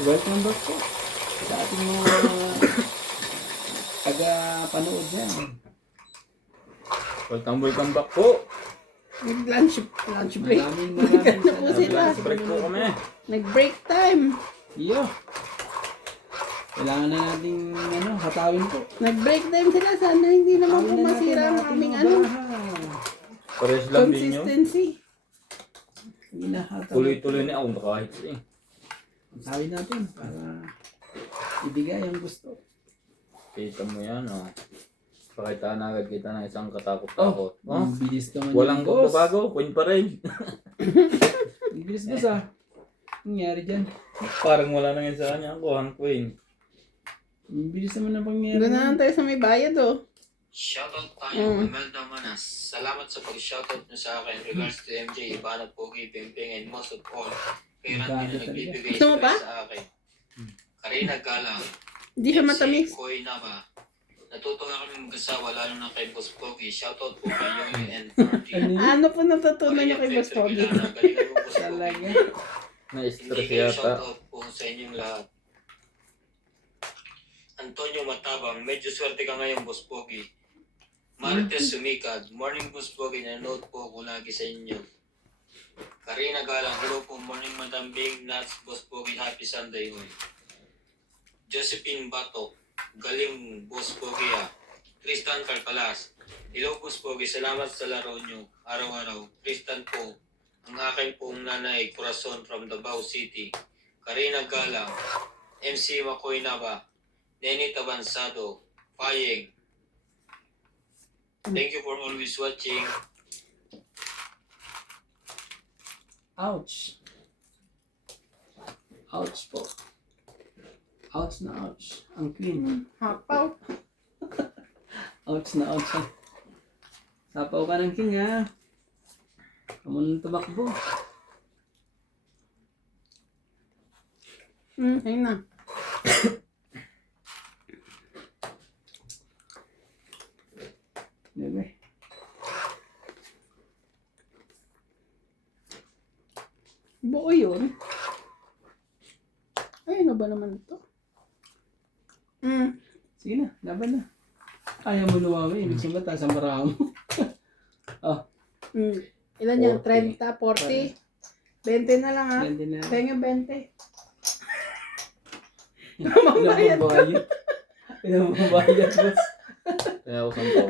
Welcome back po sa ating mga taga-panood dyan. Welcome back po. Nag-lunch break. Maraming Ano po sila? Lunch break po kami. Nag-break time. Iyo. Kailangan na nating hatawin po. Nag-break time sila. Sana hindi naman po Hatawin na masira natin ang ating aming mga baraha. Pares lang din yun. consistency. Hinahatawin. Tuloy-tuloy na ako kahit eh. Hatawin natin para ibigay ang gusto. Kita mo yan, oh. Pakita na agad kita ng isang katakot-takot. Oh, Ang bilis naman walang yung boss. pagbabago, point pa rin. Ang bilis boss ah. Ang nangyari dyan? Parang wala nang isa niya ako, ang queen. Ang bilis naman ang pangyari. Doon na lang tayo sa may bayad oh. Shoutout tayo, Imelda Manas. Salamat sa pag-shoutout nyo sa akin regards to MJ, Ibanat, Pogi, Pimping, and most of all, kay Randy na nagbibigay Gusto mo ba? stress sa akin. Karina Galang, Hindi siya matamis. Koy Nava. Natuto na kami mag-asawa, lalo na kay Boss Pogi. Shoutout po kay Yoyo and Marty. Ano po natutunan niyo kay Boss Pogi? Galingan mo, Boss Pogi. Talaga. Na-stress Hindi kayo yata. shoutout po sa inyong lahat. Antonio Matabang, medyo swerte ka ngayon, Boss Pogi. Marites Sumikad, morning Boss Pogi, nanonood po ako lagi sa inyo. Karina Galang, hello po, morning Madam Bing, Nuts, Boss Pogi, happy Sunday, hoy. Josephine Bato, galing Boss Pogi ah. Tristan Carcalas, hello Boss Pogi, salamat sa laro nyo, araw-araw. Tristan po, ang akin pong nanay, Corazon from Davao City. Karina Galang, MC Makoy Nava, Neni Tabansado, Payeng. Thank you for always watching. Ouch. Ouch po. Ouch na ouch. Ang queen. Hapaw. Ouch na ouch. Sapaw ka ng king ha. Kamu nang tumakbo. Ayun na. Bebe. Buo yun. Ay, ano ba naman ito? Sige na, laban na. Ayaw mo lumawi. Ibig sabihin taas ang baraha mo. Ilan yan? 40. 30, 40? 20 na lang ha. Yan din na. Pengen 20. Ilang mabayad. Ilang mabayad, boss. Kaya ako sampo.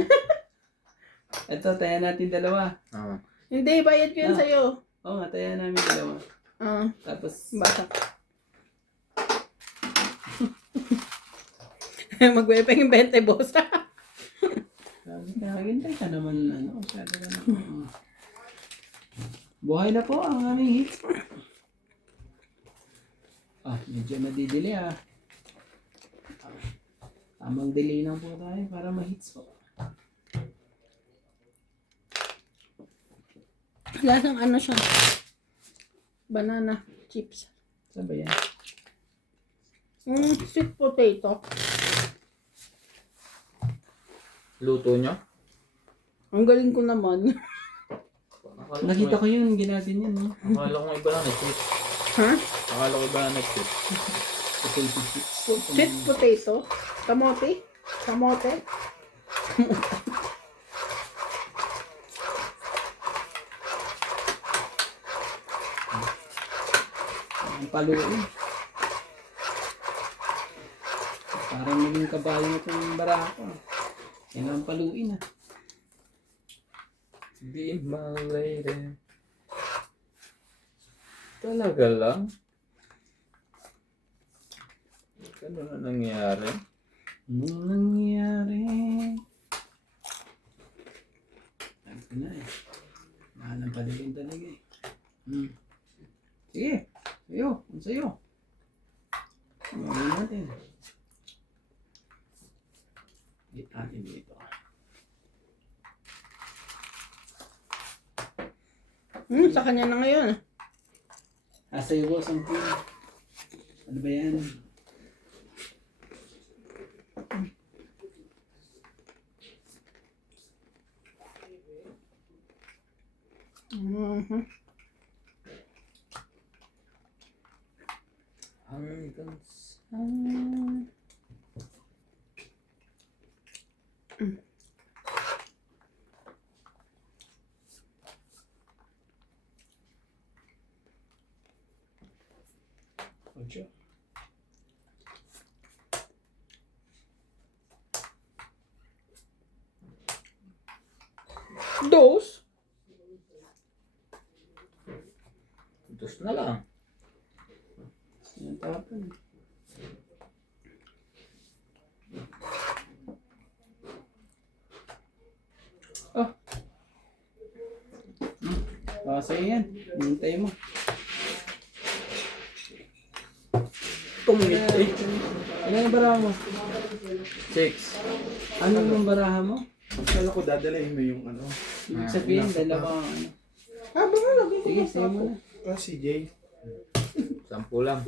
Ito, taya natin dalawa. Ah. Hindi, bayad ko yun Ah. sa'yo. Oo nga, taya namin dalawa. Tapos, Basta. Magwepeng 20, boss. nakagintay ka naman, masyado ka naman. Buhay na po ang aming hits. Medyo nadidili Tamang delay lang po tayo para ma-hits po. Lasang ano siya? Banana chips. Saan ba yan? Sweet potato. Luto nyo? Ang galing ko naman. Nakita ko yun, ginatin yan, no? Akala ko iba na nag-chip. Ha? Akala ko iba na nag-chip. Potato chips. Sweet potato. Kamote. Kamote. Ang paluin. Parang naging kabayo na itong barako. Yan ang paluin Be my lady. Talaga lang? Ano na nangyari? Anong nangyari? Sabi na mahal ang paluin talaga Sige. Sa'yo. Ang sa'yo. Gawin natin. Hit natin dito. Sa kanya na ngayon. Sa'yo boss ang queen. Ano ba yan? hanggang sa... Ocho. Dos. Dos na lang. Sinatapon. Oh. Baka sa'yo yan. Hintay mo. Tumiti. Ilan ang baraha mo? 6. Ano yung baraha mo? Kala ko dadalhin mo yung ano. Ibig sabihin, dalawang ano. Baka lagi ko Sige, na sa'yo mo na. Si Jay. 10 lang.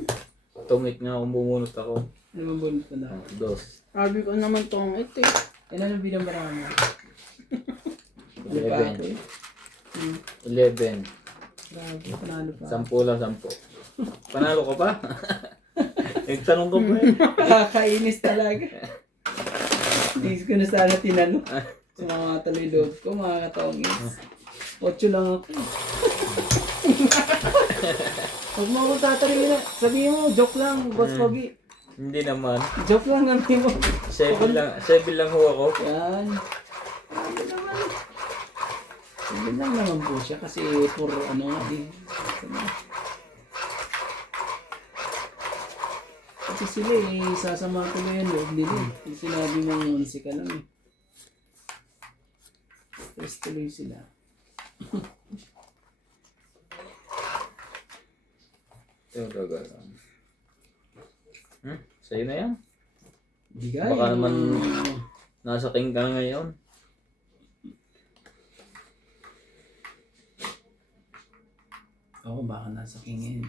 Tumit nga kung bumunot ako. Ano bang bunot ko na? 2. Sabi ko naman tong ito eh. Ilan ang bilang baraha mo? Ano pa ako 11. eh? 11. Grabe, panalo pa. 10 lang, 10. Panalo ka pa? Nagtanong ka pa eh. Nakakainis talaga. Hindi ko na sana tinanong. Sa mga tuloy loob ko, mga katongis. 8 lang ako. Huwag mo akong tatanungin na. Sabihin mo, joke lang, Boss Pogi. Hindi naman. Joke lang ang mo. 7 lang ho ako. Yan. Ano naman. Hindi lang naman po siya kasi for ano nga din. Kasi sila eh, sasama ko na yan loob nila eh. Yung sinabi mong 11 ka lang eh. Stress tuloy sila. Ito gagawin. Sa'yo na yan. Bigay. Baka naman nasa king ka ngayon. Oo, baka nasa king yan.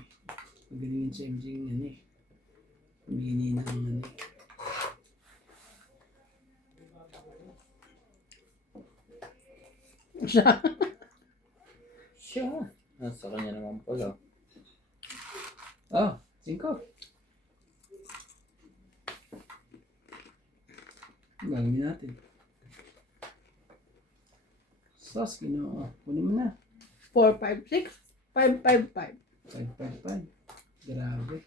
Magaling yun sa MJ ng ano eh. Humini ng ano eh. Siya. Nasa kanya naman pala. Oh, 5. Gagawin natin. Sos, ginawa. Kunin mo na. 4, 5, 6, 5, 5, 5. 5. Grabe.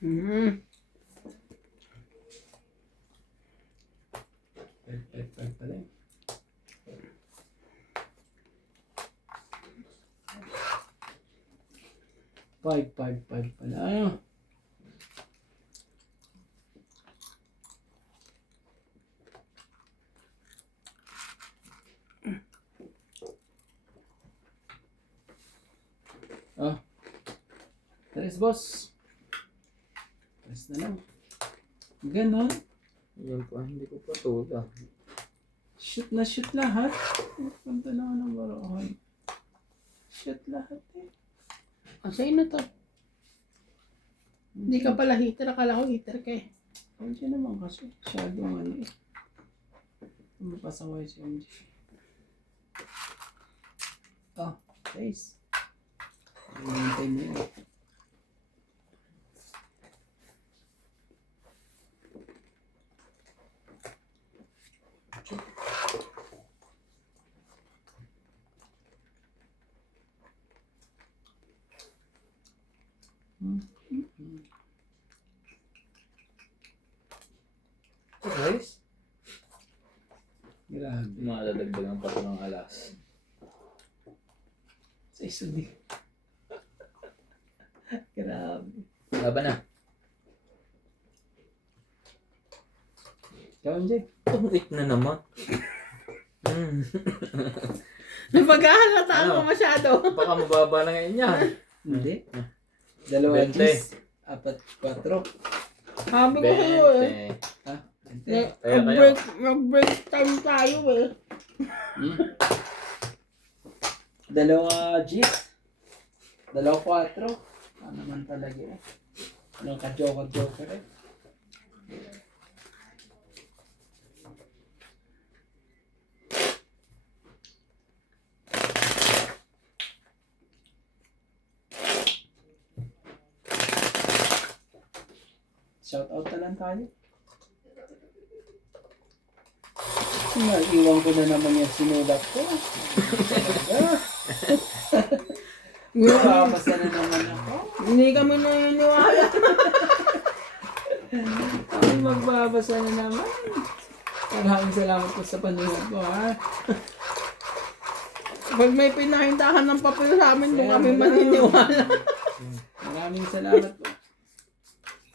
Mm. 5 pala eh. Five pala. Ano? Oh. Tres, boss. Tres na lang. Ganon. Yan pa, hindi ko pa tula. Shoot na shoot lahat. Punta na ako ng barahan. Shoot lahat eh. Sa'yo na to. Hindi ka pala heater. Akala ko heater ka eh. MJ naman kasi. Shadow ano eh. Mapasaway si MJ. Oh, guys. Hintay mo yun. Guys? Grabe. Madadagdagan pa ito ng alas. Sa isudi. Grabe. Laban na. Ikaw, MJ. Tumit na naman. Napaghahalata Ano? ako masyado. Baka mababa na ngayon yan. Hindi. Dalawa 20. kiss. 4. Sabi ko sa'yo eh. 20. Ha? 20. Kaya Mag-break time tayo eh. Dalawa G's. Dalawa 4. Ano naman talaga eh. Anong ka-joker eh. Shout out na lang tayo. Naiwan ko na naman yung sinulat ko. Nakakabasa na naman ako. Hindi kami naniniwala. Ako magbabasa na naman. Maraming salamat po sa panonood mo, ha? Pag may pinahintahan ng papel sa amin, doon kami maniniwala. Maraming salamat po.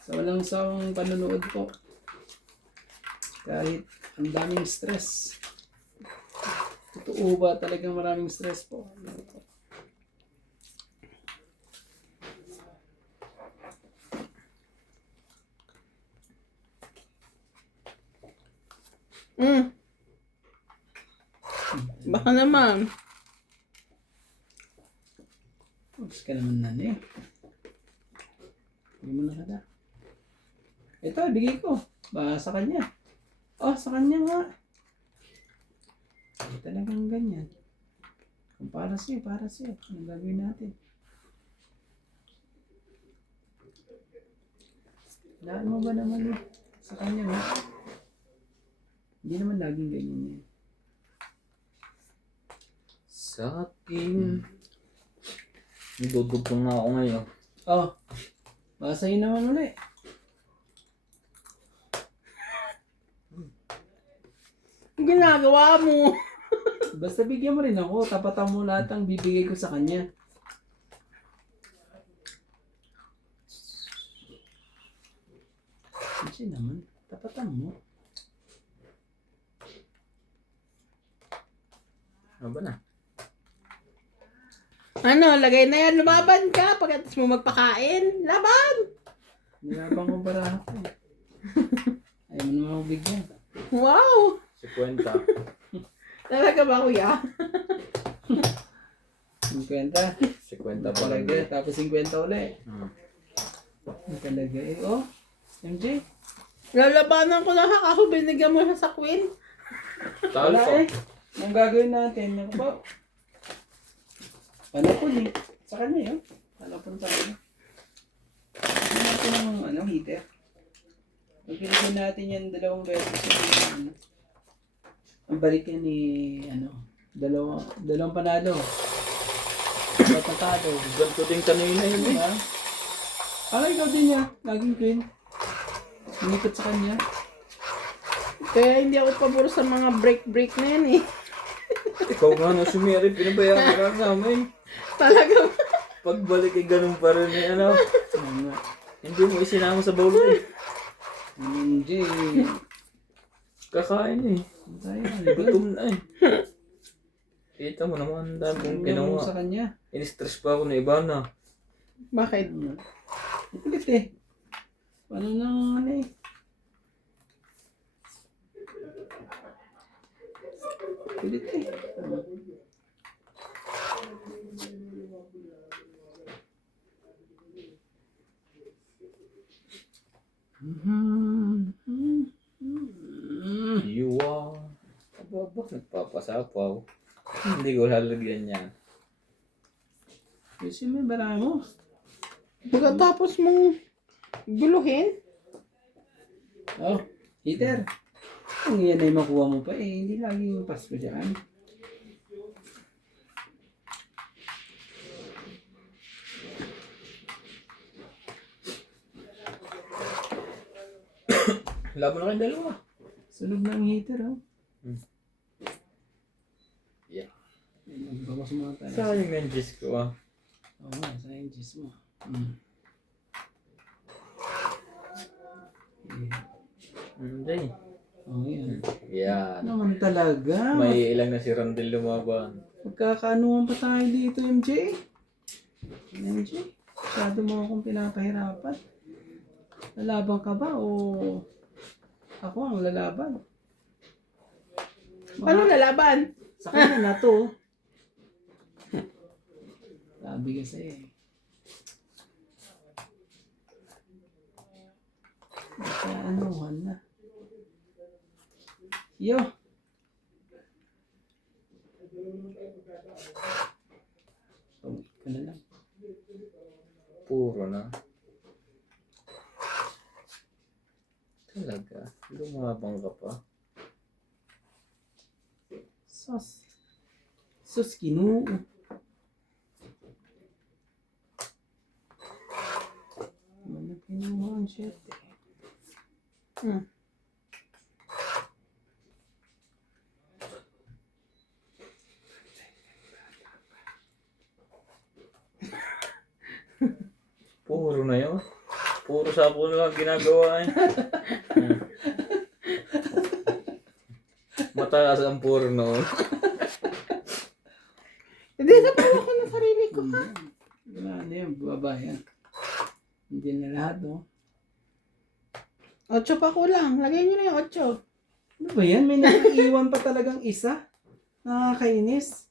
Sa walang sawang panonood po. Kahit ang daming stress. Totoo ba talagang maraming stress po? Baka naman. Ups ka naman na eh. Hindi mo na kada. Ito, bigay ko. Ba, sa kanya. Oh, sa kanya nga. Talagang ganyan. Kung para sa'yo, para sa'yo. Anong gagawin natin? Daan mo ba naman eh? Sa kanya nga. Hindi naman laging ganyan yan. Sa akin. Nidudugtong na ako ngayon. Oh, basa yun naman ulit. Ang ginagawa mo. Basta bigyan mo rin ako. Tapatan mo lahat ang bibigay ko sa kanya. Kasi naman, tapatan mo. Ano ba na? Ano, lagay na yan. Lumaban ka. Pagkatapos mo magpakain. Laban! Nilabang ko para ako. Ayaw mo naman ako bigyan. Wow! 50. Talaga ba, kuya? 50. 50 pa lang. Talaga, tapos 50 ulit. Talaga eh. Oh, MJ. Lalabanan ko lang ha. Kaso binigyan mo siya sa queen. Talo Wala pa. eh. Ang gagawin natin, ano ba? Panapon eh. Sa kanya yun. Panapon sa kanya. Hindi natin ang heater. Pagpilitin natin yan 2 beses. Ano. Ang balik yan ni, dalawang panalo. Patatado. Ganto ding kanina yun eh. Diba? Ikaw din niya. Laging queen. Umikot sa kanya. Kaya hindi ako pabor sa mga break na yan eh. Ikaw nga na si Mary, pinabayaan ka sa amin. Talaga. Pagbalik ay ganun pa rin eh, ano. Ano nga. Hindi mo isinama sa bowl eh. MJ. Kakain eh. Tayo. Gutom na eh. Kita mo naman, dami kong Ginawa sa ginawa. kanya. In-stress pa ako na iba na. Bakit? Ipagit eh. Paano nang eh. Pilit eh. You are... Aba, nagpapasapaw. Hindi ko lalagyan yan. Kasi may bara mo. Pagkatapos mong guluhin, Oh, heater. Kung yan ay makuha mo pa eh. Hindi laging Pasko dyan. Laban na kayong dalawa. Sunog na ang heater oh. Yeah. Nagbawas mo tayo. Sayang yung Diyos ko ah. Oo nga, sayang Diyos mo. Hmm. Hindi. Oh, yan. Yan. Naman talaga. May ilang na si Randel lumaban. Magkakaanuhan pa tayo dito, MJ. MJ, masyado mo akong pinapahirapan. Lalaban ka ba o ako ang lalaban? paano lalaban? Sa kanya na to. Sabi kasi eh. Magkaanuhan na. Yo! Pawit ka na lang. Puro na. Talaga. Lumabang ka pa. Sus. Sus, kinoo. Ano kinuha ang shit eh. Hmm. Puro na yun. Puro sabon lang ginagawa eh. Mataas ang puro noon. Hindi na pa ako ng sarili ko. Wala na yan, baba yan. Hindi na lahat, no? 8 pa kulang. Lagay nyo na yung 8. Ano ba yan? May naiiwan pa talagang isa. Nakakainis.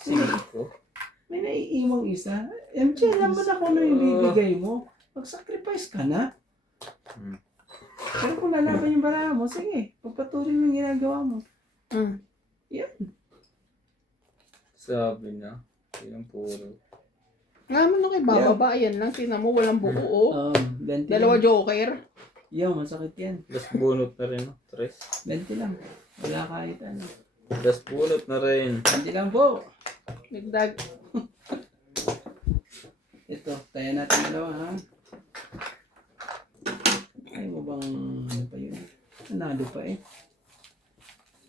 Cinco. May naiiwang isa. MJ, alam mo na kung ano yung bibigay mo. Mag-sacrifice ka na. Hmm. Pero kung lalaban yung bala mo, sige, pagpatuloy mo yung ginagawa mo. Hmm. Sabi na. Yun ang puro. Nga mo nung kay bababa, ayan lang. Tingnan mo, walang buo. Oh. 20 Dalawa lang. joker. Yo, masakit yan. Das bunot na rin. No? 3. 20 lang. Wala kahit ano. Das bunot na rin. 20 lang po. Nagdag. Ito, kaya natin dalawa, ha? Ay mo bang, ano pa yun? Nanalo pa eh.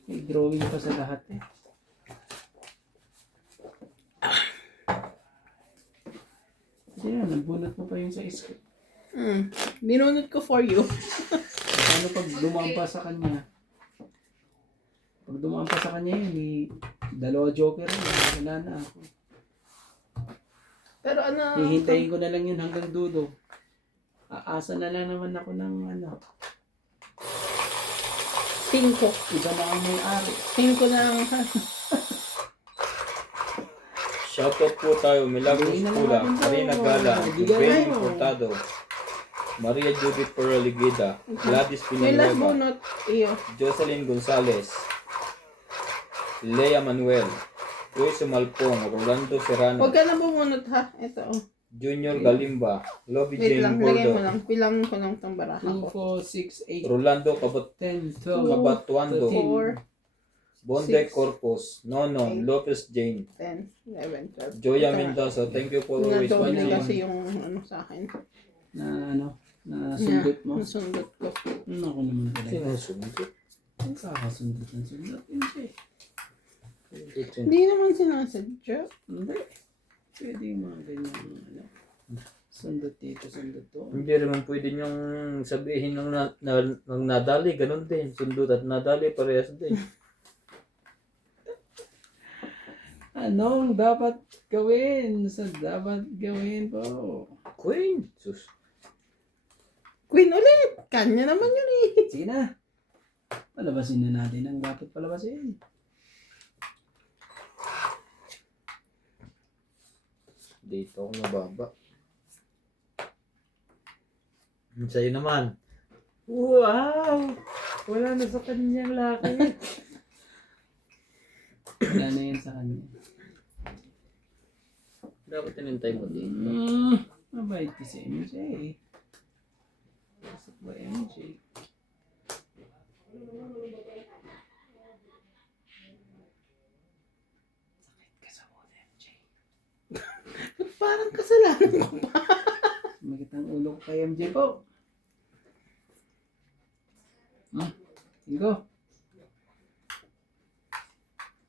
May drawing pa sa lahat eh. Kasi yan, nagbunot mo pa yung sa script. Binunod ko for you. Ano pag dumaan pa sa kanya? Pag dumaan pa sa kanya yun, may dalawa joker yun. Wala na ako. Pero ano, Hihintayin ko na lang yun hanggang dulo. Aasa na lang naman ako ng ano. 5. Iba na ang may-ari. 5 na ang... Shoutout po tayo. Milagros Hindi na Pula. naman ito. Karina Gala. Bigyan Benny tayo. Portado. Maria Judith Peroligida. Gladys May last Pinanueva. bunot. Iyo. Jocelyn Gonzalez. Lea Manuel. Luis Malpong. Rolando Serrano. Huwag ka na bumunot ha. Ito oh. Junior Galimba. Lobby Wait lang, Jane lagay mo Gordo. lang. Pilang ko lang itong baraha 2, ko. 4, 6, 8, Rolando Cabot 10, 12, Cabatuando. 4, Bonde 6, Corpus. Nono. eight. Lopez Jane. 10, 11, 12. Joya Ito na. Mendoza. Thank you for always Nadoble watching. kasi yung ano sa akin. na ano, na sundot mo. Nasundot ko. Ako naman talaga. Sinusundot. Ang kakasundot ng sundot. Hindi. Hindi naman sinasadya. Hindi. Pwede yung mga ganyan ano. Sundot dito, sundot to. Hindi naman pwede niyong sabihin ng nadali, ganun din. Sundot at nadali, parehas din. Anong dapat gawin? Sa dapat gawin po. Queen! Sus. Queen ulit! Kanya naman yun eh. Sige na. Palabasin na natin ang dapat palabasin. Dito ako mababa. Sa'yo naman. Wow! Wala na sa kanyang laki. Wala na yun sa kanya. Dapat tinintay mo dito. Mabait ki si MJ. Pasok ba MJ? Sakit ka sa ulo, MJ. Parang kasalanan ko pa. Sumakit ang ulo ko kay MJ po. Go.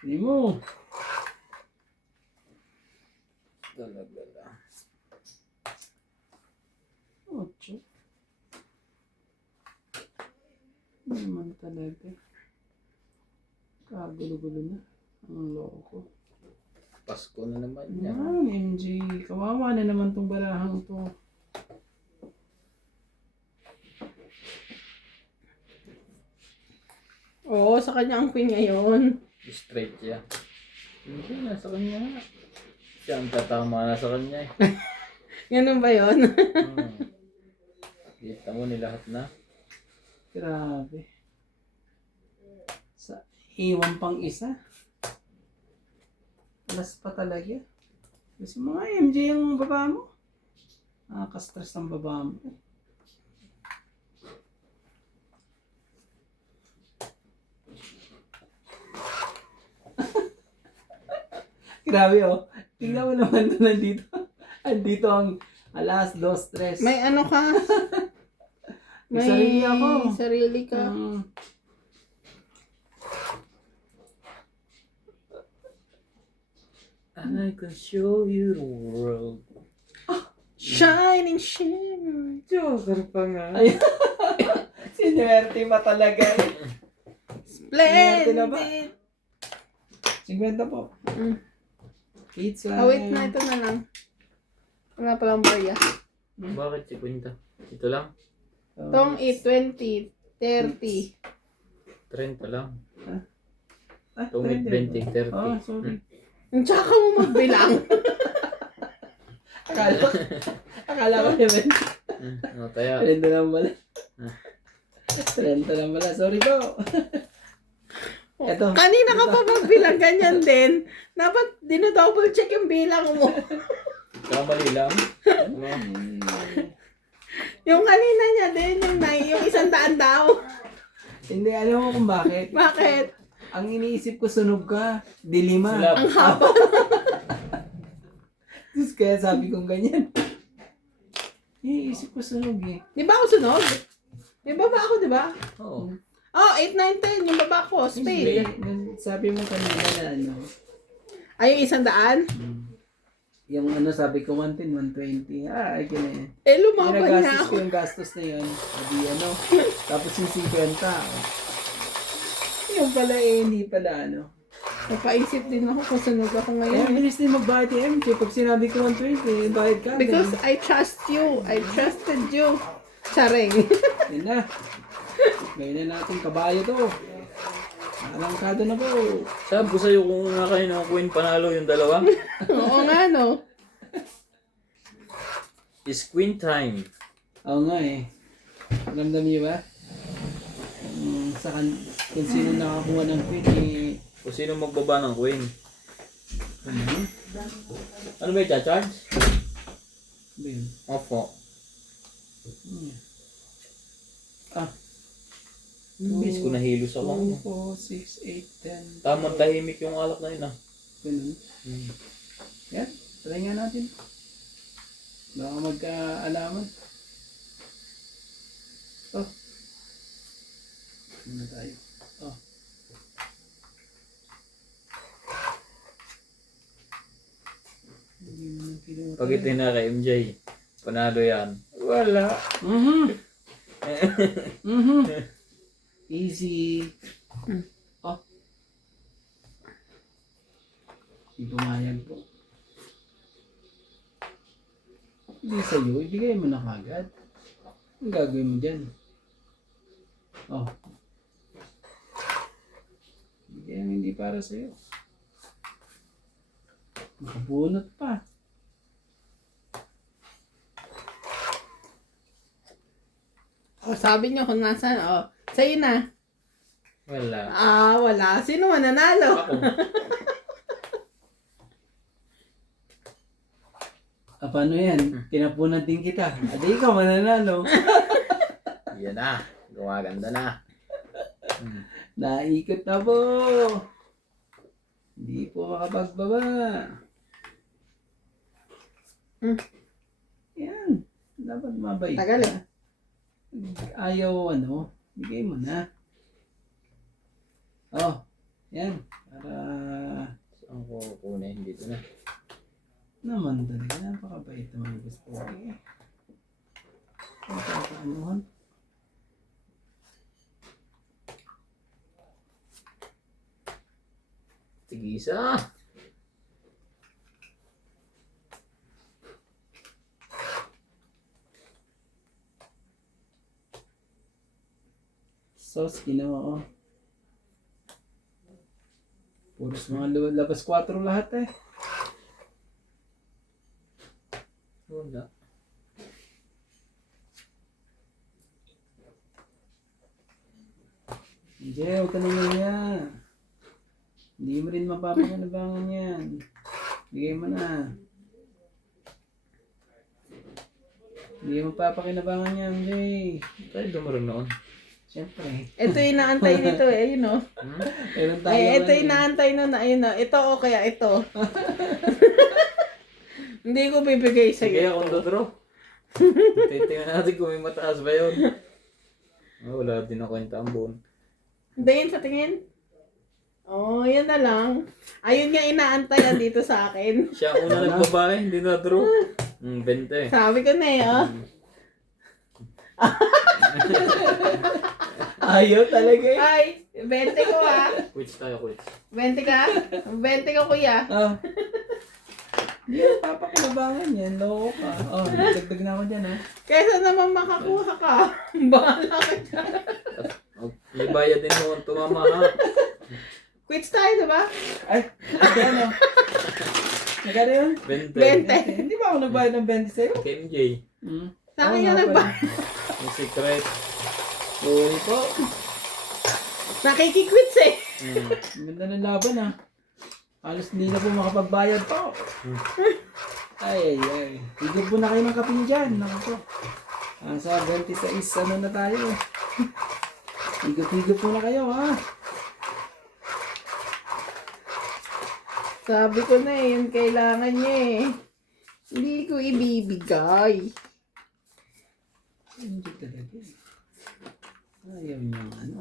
Hindi mo. Talaga lang. 8. Hindi naman talaga. Kagulo-gulo na. Ang loko. Pasko na naman niya. MJ. Kawawa na naman tong barahang to. Oo, sa kanya ang queen ngayon. Straight yan. Hindi, nasa kanya nga. Siya ang tatama na sa kanya eh. Ganun ba yun? Kita mo ni lahat na. Grabe. Sa iwan pang isa. Alas pa talaga. Kasi mga MJ yung baba mo. Nakaka-stress ang baba mo. Grabe oh. Tingnan mo naman doon nandito. Andito ang alas, dos, tres. May ano ka? May sarili ako. Sarili ka. I can show you the world. Shining shimmer. Joker pa nga. Ay, sinuwerte pa talaga. Sinuwerte na ba? Splendid. 50 po. Mm. Pizza. Wait na, ito na lang. Wala palang barya. Bakit si Quinta? Ito lang? Tong 20, 30. 30 lang. Ah, Tungit 20, 30. Oh, sorry. Tsaka mo magbilang. Akala ko naman. Kaya, 30 lang pala. 30 lang pala. Sorry po. Eto. Kanina ka pa magbilang, ganyan din. Dapat dinodouble check yung bilang mo. kamali lang. Yung kanina niya din, yung 100 daw. Hindi, alam mo kung bakit. Bakit? Ang iniisip ko sunog ka. Di 5. Sulab. Ang haba. Tapos kaya sabi kong ganyan. Iniisip ko sunog eh. Di ba ako sunog? May baba ako, di ba? Oo. Oh, 8, 9, 10. Yung baba ko, spade. Sabi mo kanina na ano. Ay, yung 100? Yung ano sabi ko 110, 120. Ay, ganyan. Eh, lumaban niya Ginagastos ako. ko yung gastos na yun. Sabi ano. Tapos yung 50. Yung pala eh, hindi pala ano. Napaisip din ako kung sunog ako Eh, ngayon. bilis din magbayad yung MJ. Pag sinabi ko 120, bayad ka. Because I trust you. I trusted you. Sareng. Yan na. Gawin na natin kabayo to. Alangkado na po. Sabi ko sa'yo kung nga kayo ng Queen panalo yung dalawa. Oo nga, no? Is Queen time. Oo nga eh. Ramdam niyo ba? Kung sino nakakuha ng queen eh. Kung sino magbaba ng Queen. Ano? Ano ba yung charge? Ba yun? Opo. Ah. Miss ko nahilos ako. 2, 4, 6, 8, 10. Tamang tahimik yung alak na yun ah. Ganun. Yan. Try nga natin. Baka magkaalaman. Oh. Ano tayo? Oh. Hindi mo nang kinuha. Pag ito na kay MJ, panalo yan. Wala. Easy. Oh. Hindi pumayag po. Hindi sa'yo, ibigay mo na kagad. Ang gagawin mo dyan? Oh. Ibigay mo hindi para sa'yo. Nakabunot pa. Oh, sabi niyo kung nasaan. Oh, sa'yo na. Wala. Ah, wala. Sino mananalo? Ako. Paano yan? Tinapunan din kita. Adi ikaw mananalo. Yan na. Gumaganda na. Naikot na po. Hindi po makapagbaba. Yan. Dapat mabait. Tagal ka. Ayaw ano. Bigay mo na. Oh. Yan. Para Saan ko kukunin? Dito na. naman talaga. Napakabait naman yung gusto ko. Napakaanuhan. Tigisa. Sauce, ginawa oh. Puros mga labas 4 lahat eh. Wala. Hindi, huwag ka naman yan. Hindi mo rin mapapakinabangan yan. Bigay mo na. Hindi mo mapapakinabangan yan, Jay. Tayo dumarang noon. Siyempre. Ito yung inaantay nito eh, yun o. Meron tayo. Ito yung inaantay na ayun o. Ito o kaya ito. Hindi ko bibigay sa Sige iyo. akong dodro. Titingnan natin kung may mataas ba yun. Oh, wala din ako yung tambon. Hindi yun sa tingin. Oh, yan na lang. Ayun nga inaantayan dito sa akin. Siya ang una nagbabae, hindi na draw. 20. Sabi ko na eh, oh. Ayaw talaga eh. Ay, 20 ko ah. Quits tayo, quits. 20 ka? 20 ko kuya. Ah. Hindi yeah, papakinabangan yan. Loko ka. Oh, dagdag na ako dyan ha. Kesa naman makakuha ka. Bahala ka dyan. May bayad din mo tumama ha. Quits tayo, diba? Ay, ano? Magkano yun? 20. 20. Hindi ba ako nagbayad ng 20 sa'yo? KMJ. Sa akin yung nagba. Yung secret. Uy po. Nakikiquits eh. Ang ganda ng laban ha. Halos hindi na po makapagbayad po. Ay, ay, ay. Higop po na kayo ng kapin dyan. Naku po. Sa 26, ano na tayo. Higop-higop po na kayo ha. Sabi ko na eh, yun kailangan niya eh. Hindi ko ibibigay. Hindi talaga. Ayaw niya ano.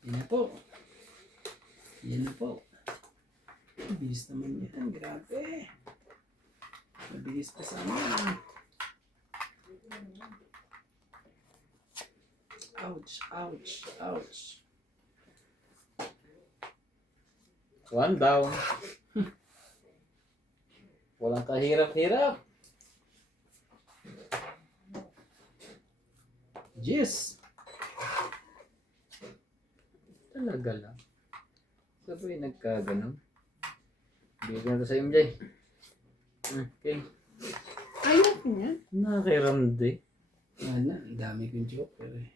Yan na po. Yan na po. Mabilis naman yan. Grabe. Mabilis ka sana. Ouch, ouch, ouch. 1 down. Walang kahirap-hirap. Yes. Talaga lang. Sabay nagkaganon. Bigyan na to sa MJ. Okay. Ayaw niya. Nakiramdi. Wala, ang dami kong joker eh.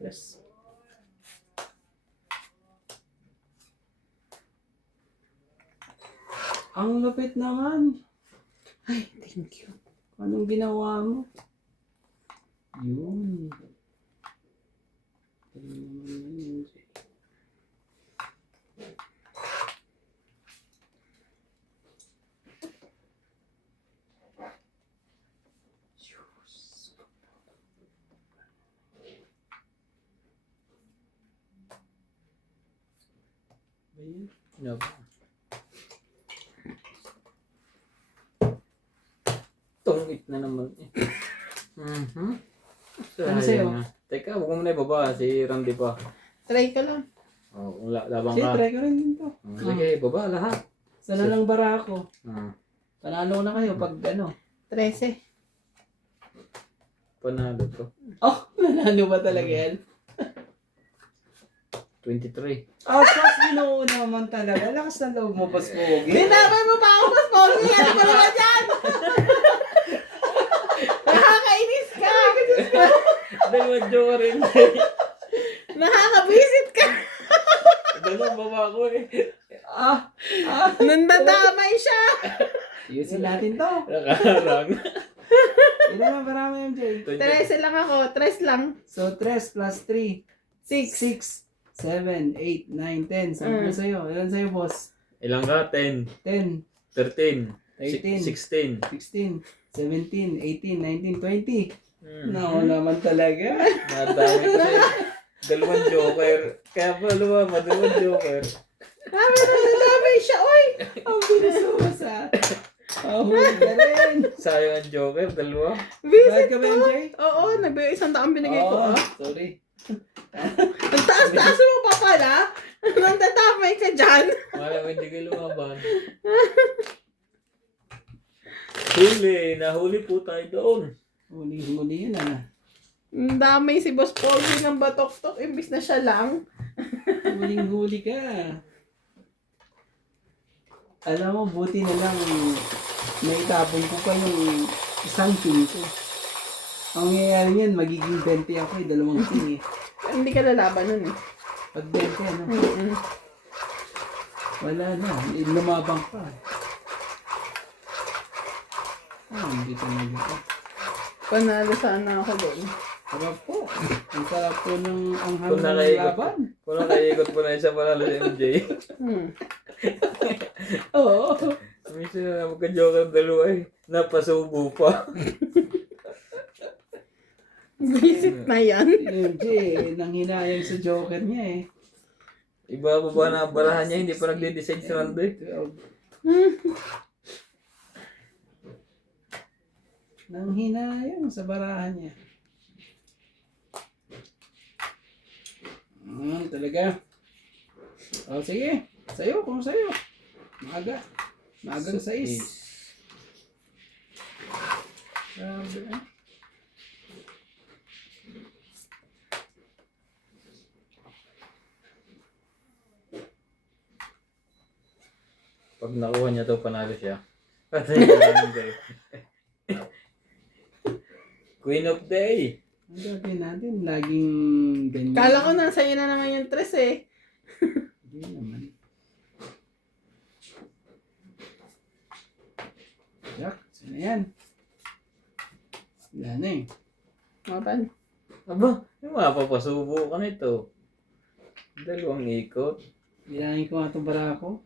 Yes. Ang lupit naman. Ay, thank you. Anong ginawa mo? Yun. Ano naman yun? Ayun. No. Tungit na naman eh. Ano sa'yo? Teka, huwag mo muna ibaba. Si Randy pa. Try ko lang. Oh, kung labang Sige, ka. try ko rin din to. Sige, baba lahat. Sana lang bara ako. Ah, Panalo ko na kayo pag ano. 13. panalo to. Oh, nanalo ba talaga yan? 23. Ah, sus, binuo naman talaga. Lakas ng loob mo, Pas Pogi. Dinamay mo pa ako, mas pogi. Ano ba naman yan? Nakakainis ka. Dalawa jowa rin. Nakakabisit ka. Dalawa baba ko eh. Ah, Nandadamay siya. Ayusin natin to. Nakaharang. Ilan na marami MJ? 13 lang ako. 3 lang. So, 3 plus 3. 6. 6, 7, 8, 9, 10. Sabi ko sa'yo. Ilan sa'yo, boss? Ilang ka? 10, 10, 13, 13, 16. 16, 17, 18, 19, 20. Hmm. Nako naman talaga. Nadami kasi dalawang joker. Kaya pa lumama, dalawang joker. Sabi na nandamay siya, oy. Ang bilis umas ah. Oh, galing. Sayang ang joker, dalawa. Bakit Visit ka ba, ko. MJ? Oo, nagbigay 100 binigay ko. Oh, Ah. sorry. Ang taas-taas mo pa pala. Nandadamay ka dyan. Wala mo hindi kayo lumaban. Huli, nahuli po tayo doon. Huli-huli yun ah. Ang damay si Boss Pogi ng batok-tok. Imbis na siya lang. Huling-huli ka. Alam mo, buti na lang may tapon ko pa yung isang pin ko. Ang nangyayari niyan, magiging 20 ako eh, dalawang king eh. Hindi ka lalaban nun eh. Pag 20 ano, Mm-mm. wala na, lumabang pa. Hindi talaga. Panalo sana ako doon. Sarap po. Ang sarap po ng ang Kung hanggang nakaikot, laban. kung nakaikot po na isa panalo si MJ. Hmm. Oo. Minsan na magka-joker dalawa eh. Napasubo pa. Visit na yan. MJ, nanghinayang sa joker niya eh. Iba pa ba na barahan niya, hindi pa nagde-decide sa round eh. 12. Nanghinayang sa barahan niya. Talaga. O sige, sayo kung sayo. Maaga. Maagang 6. Grabe eh. Pag nakuha niya to, panalo siya. Patay na lang day. Queen of Day. Ang gagawin natin, laging ganyan. Kala ko nasa iyo na naman yung tres eh. Hindi naman. Yak, sino yan? Wala na eh. Mapan. Aba, yung mapapasubo ka nito. Dalawang ikot. Bilangin ko nga itong bara ko.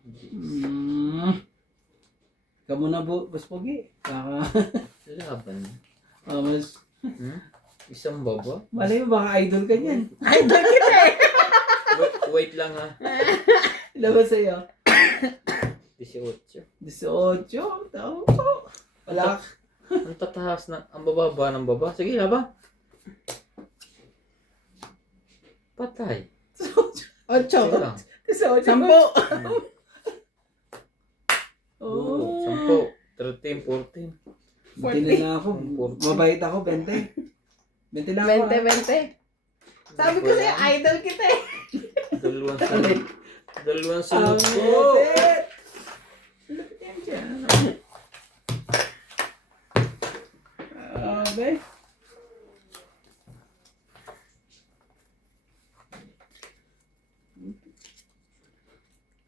Ikaw muna, Boss Pogi. Baka, Laban. mas, Isang baba. malay mo, baka idol ka niyan. Ay, bakit eh? Wait lang ha. Labas sa'yo. 18. 18. Tao po. Wala ka. Ang tataas na, ang bababa ng baba. Sige, haba. Patay. Ocho. Sige lang. 18. Sampo. Oh. 10, 13, 14. Buti na ako. 40. Mabait ako, 20. 20 lang ako. 20. Sabi ko sa'yo, idol kita eh. Dalawang sunod. Dalawang sunod Ang po. lupit. Lupit yan dyan. Okay.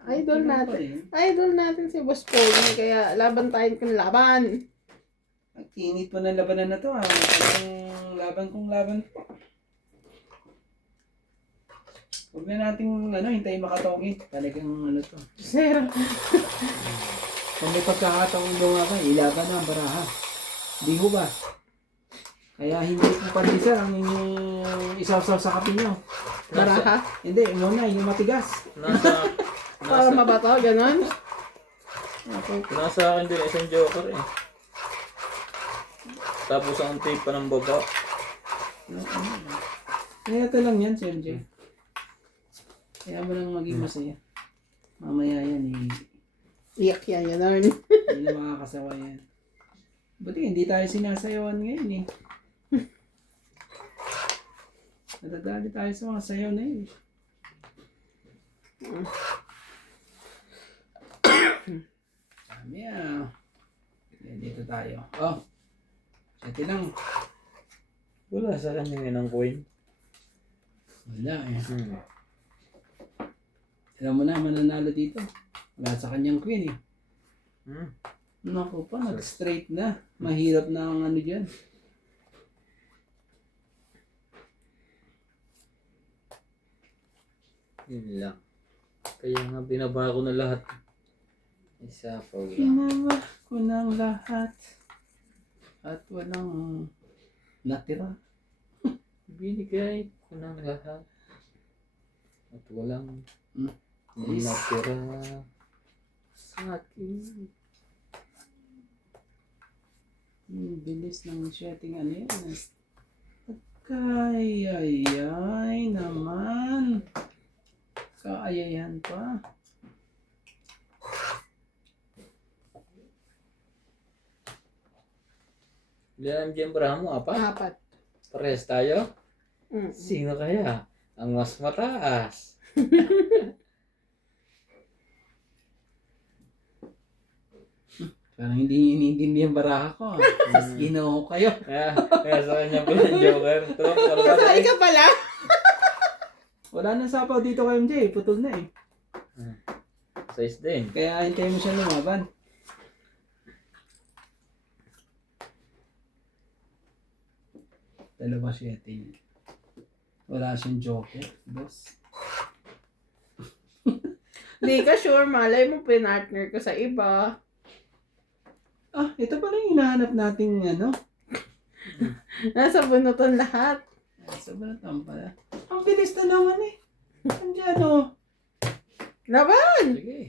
Idol natin. Idol natin si Boss Paul. Kaya laban tayo kung laban. Ang init po ng labanan na to. Ang laban kong laban po. Huwag na natin hintayin makatawin. Talagang to. Zero. Kung may pagkakataong lumaban, ilaban na ang baraha. Di ho ba? Kaya hindi po pandesal ang inyong isaw-saw sa kape nyo. Baraha. Hindi, muna yung matigas. Para mabato, ganon. Nasa akin din isang joker eh. Tapos ang tape pa ng baba. Kaya ito lang yan, si MJ. Kaya mo lang maging masaya. Mamaya yan, Iyak yan, ganon. hindi na makakasawa yan. Buti hindi tayo sinasayawan ngayon eh. Nadadali tayo sa mga sayaw na yun. Dami ah. Dito tayo. Oh. Sete lang. Wala sa kanya yun ang coin. Wala eh. Alam mo na, mananalo dito. Wala sa kanyang queen eh. Naku pa, nag-straight na. Mahirap na ang ano dyan. Yun lang. Kaya nga binaba ko na lahat. Isa pa lang. Ginawa ko ng lahat. At walang natira. Binigay ko ng lahat. At walang Yes. natira sa akin. Bilis ng setting ano yan. Kayayay naman. Kaayayan pa. Ilan ang Jembra mo? Apat. Parehas tayo? Mm. Sino kaya? Ang mas mataas. Parang hindi iniintindihan baraha ko. Tapos ginoo kayo. Kaya sa kanya po yung Joker. Ito, Kasali ka pala. Wala nang sapaw dito kay MJ. Putol na eh. size din. Kaya hintayin mo siya lumaban. Dalawa siya niya. Wala siyang joker. Boss. Di ka sure, malay mo pinartner ko sa iba. Ah, ito pala yung hinahanap nating ano. Nasa bunutan lahat. Sobrang pala. Ang bilis na naman eh. Andiyan o. Laban! Sige.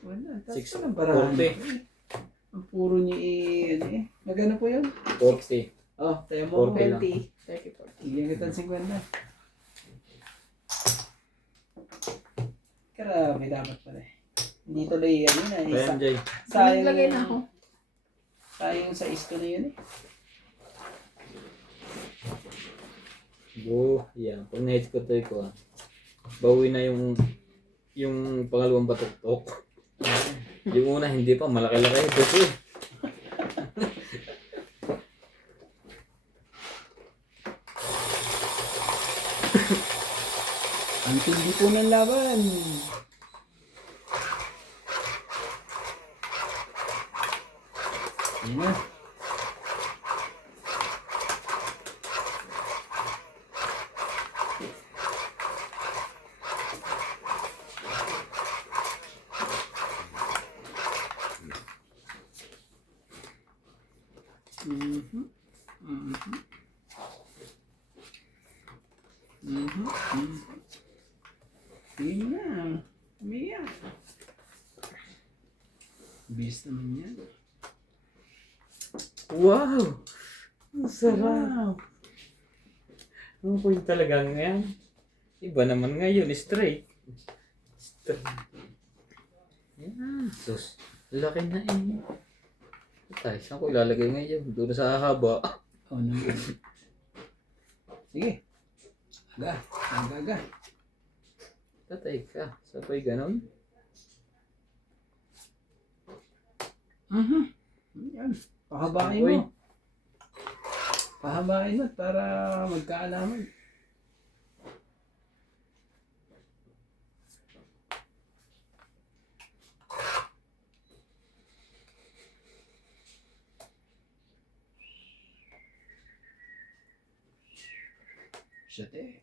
Wala. Six- Tapos lang barahan. 40. Ang puro niya ano eh. Magano po yun? 40. Oh, tayo mo. 40 lang. 20. 34. Bigyan kita ng 50. Grabe dapat pala eh. Hindi tuloy yan yun Kaya eh. MJ. Sayang Naglagay na ako. Sayang sa isto na yun eh. Yan. Pag na-hit ko ko, bawi na yung pangalawang batok-tok. Yung una, hindi pa. Malaki-laki. Ito eh. Ang tindi po ng laban. Yan na. Mhm. Mhm. Mhm. Mhm. Sige na. Umiyak. Bis naman yan. Wow! Ang sarap. Wow. Ang point talaga ngayon. Iba naman ngayon. Straight. Yan. Sus. Laki na eh. Tay, saan ko ilalagay ngayon? Doon sa haba. Oh, naman. Sige. Aga. Aga. Tatay ka. Sabay ganon. Mhm. Yan. Pahabain Uy. mo. Pahabain mo para magkaalaman. Shit eh.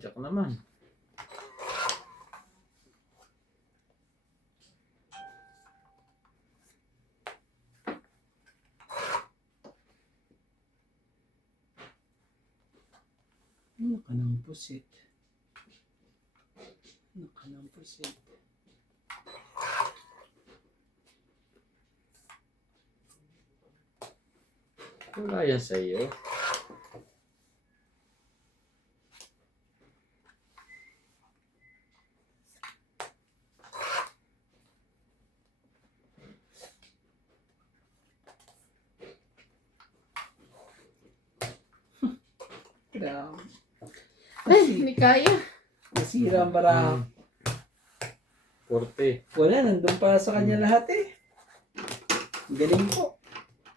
Jack naman. Ano ka ng pusit? Ano ka ng pusit? Wala yan sa'yo. Grabe. Ay, hindi kaya. Nasira ang baraha. 40. Wala, nandun pa sa kanya lahat eh. Ang galing po.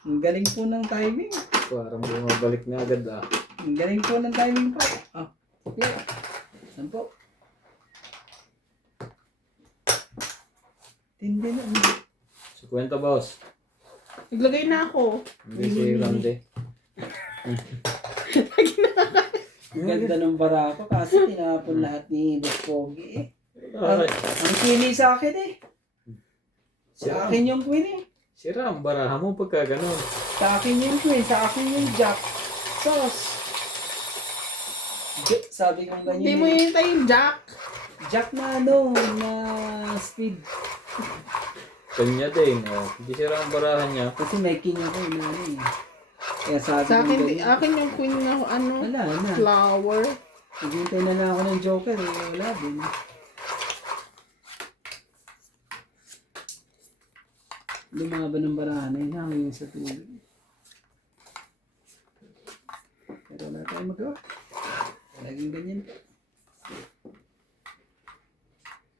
Ang galing po ng timing. Parang bumabalik na agad ah. Ang galing po ng timing po. Ah, okay. Saan po? Tindi na. 50 boss. Naglagay na ako. Hindi si Randy. Ang ganda ng bara ko kasi tinapon lahat ni Boss Pogi eh. Okay. Ang pili sa akin eh. Sa akin yung queen eh. Sira ang baraha mo pagka ganun. Sa akin yung queen, sa akin yung jack. Sos. Sabi kong ganyan. Hindi mo eh. yun yung Jack. Jack na ano, na speed. Kanya din. Oh. Hindi sira ang baraha niya. Kasi may king ako na ano eh. Kaya sabi Sa kong akin, ganyan. akin yung queen na ano, Wala na. flower. Naghintay na lang ako ng joker eh. Wala din. Lumaban ng barahan eh. Hangin sa tubig. Pero wala tayong magawa. Laging ganyan.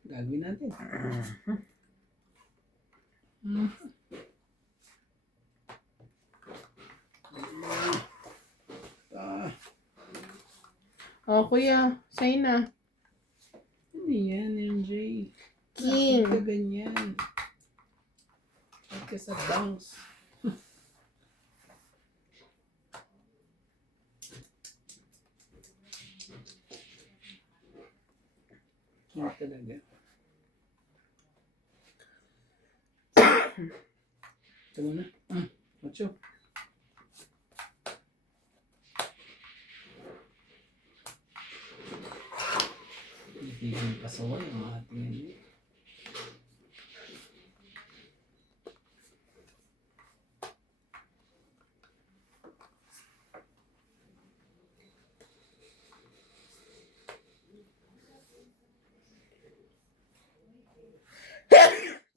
Gagawin natin. Ah, Oh, kuya, sa'yo na. ano yan, MJ? King. Bakit ka ganyan? Bakit ka sa bangs? King talaga. Ito muna. Ocho. Ibigay pasaway ang ating ano.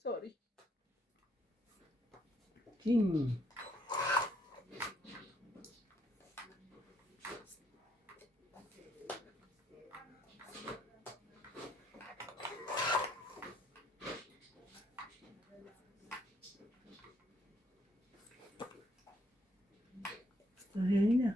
Sorry. King. Ayun na.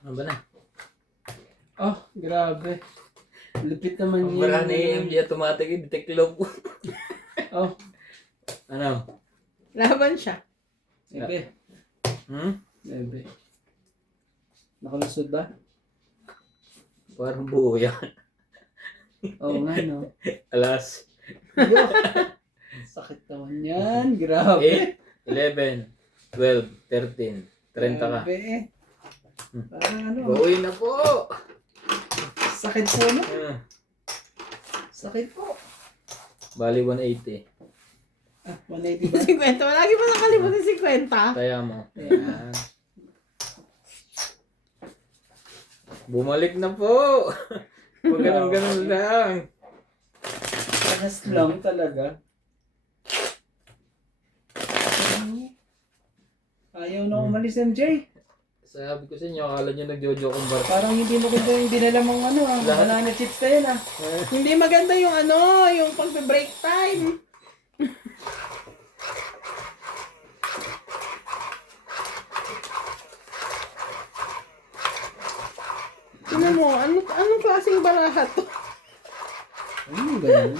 Ano ba na? Oh, grabe. Lupit naman Ang bara ni MJ automatic detect love. Oh, Ano? Laban siya. ebe. Hmm? Ebe. Nakalusod ba? Parang buo yan. Oo nga, no. Alas. Sakit naman yan. Grabe. 8, 11, 12, 13, 30 ka. Grabe. Parang ano. Buuin na po! Sakit po, no? Sakit po. Bali 180. Ah, 180 ba? 50. Lagi mo nakalimutan 50. Kaya mo. Ayan. Bumalik na po! Huwag ganun lang. Panas lang talaga. Ayaw na umalis, MJ. Sabi ko sa inyo, akala nyo nagjojo kong bar. Parang hindi maganda yung dinala mong ano, Lahat. banana chips na yun, ah. Hindi maganda yung yung pag-break time. Tingnan mo, anong klaseng baraha to? Ano ganyan?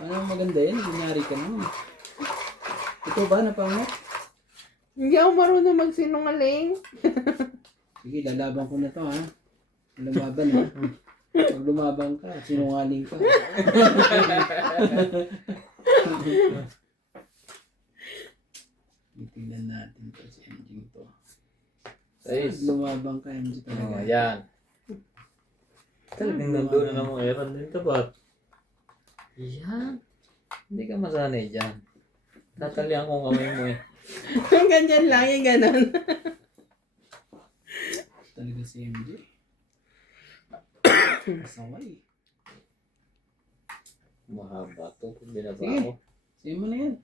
Ano maganda yan? Kunyari ka naman. Ito ba, napangat? Hindi ako marunong magsinungaling. Sige, lalaban ko na to, ha? Lumaban, ha? Pag lumabang ka, sinungaling ka. Itignan natin to si MJ to. Pag 6. lumabang ka, MJ Oh, talaga. ayan. Talagang nandun na naman meron dito ba? Yan. Hindi ka masanay dyan. Tatalian ko kamay mo eh. Ganyan lang, yung ganon. Talaga si MJ. Kasaway. Mahaba to. Pag binaba Sige. ko. Sige mo na yan.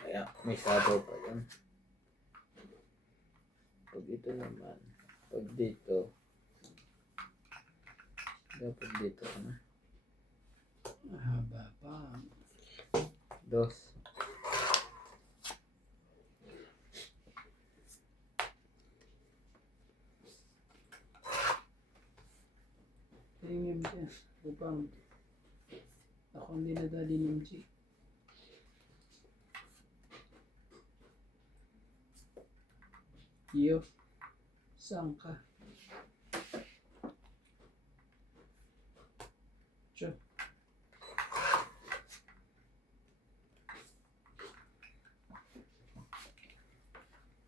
Kaya may shadow pa yan. Pag ito naman. Pag dito. Dapat dito ka na. Mahaba pa. 2. Tingin MJ. Lubang. Ako ang dinadali ng MJ. Yo. Saan ka? Tiyo.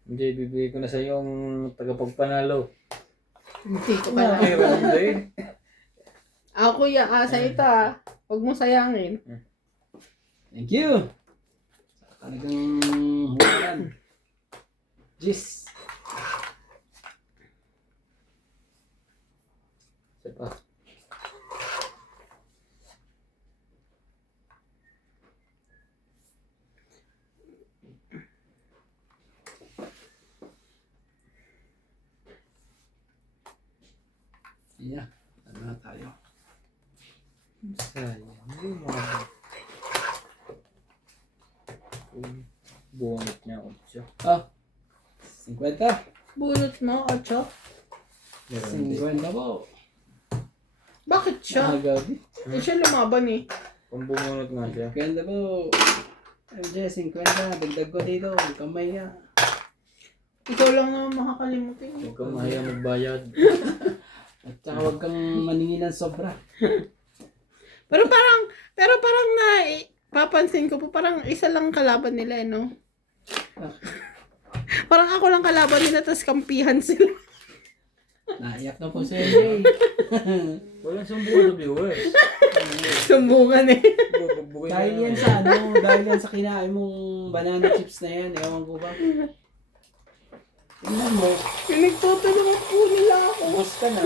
Hindi, bibigay ko na sa iyo ang tagapagpanalo. Hindi ko Okay, kaya. round eh. Kuya, sa ito Huwag mo sayangin. Thank you. Talagang hulan. Jis. Isa pa. niya. Ano na tayo? Sayang. Hindi mo mga bunot niya 8. Ah, 50. Bunot mo, 8. Meron din. 50 po. Bakit siya? Gabi. Eh, siya lumaban eh. Kung bumunot nga siya. 50 po. MJ, 50. Dagdag ko dito. Kamay niya. Ikaw lang naman makakalimutin. Huwag kang mahiya magbayad. At saka huwag kang maningin ng sobra. Pero parang papansin ko po, parang isa lang kalaban nila, no? Parang ako lang kalaban nila, tapos kampihan sila. Naiyak na po si MJ. Walang sumbukan sa viewers. Sumbungan eh. Bugbugin Dahil yan sa ano, dahil yan sa kinain mong banana chips na yan. Ewan ko ba. Tingnan mo. Pinagtutulungan po nila ako. Ubus ka na.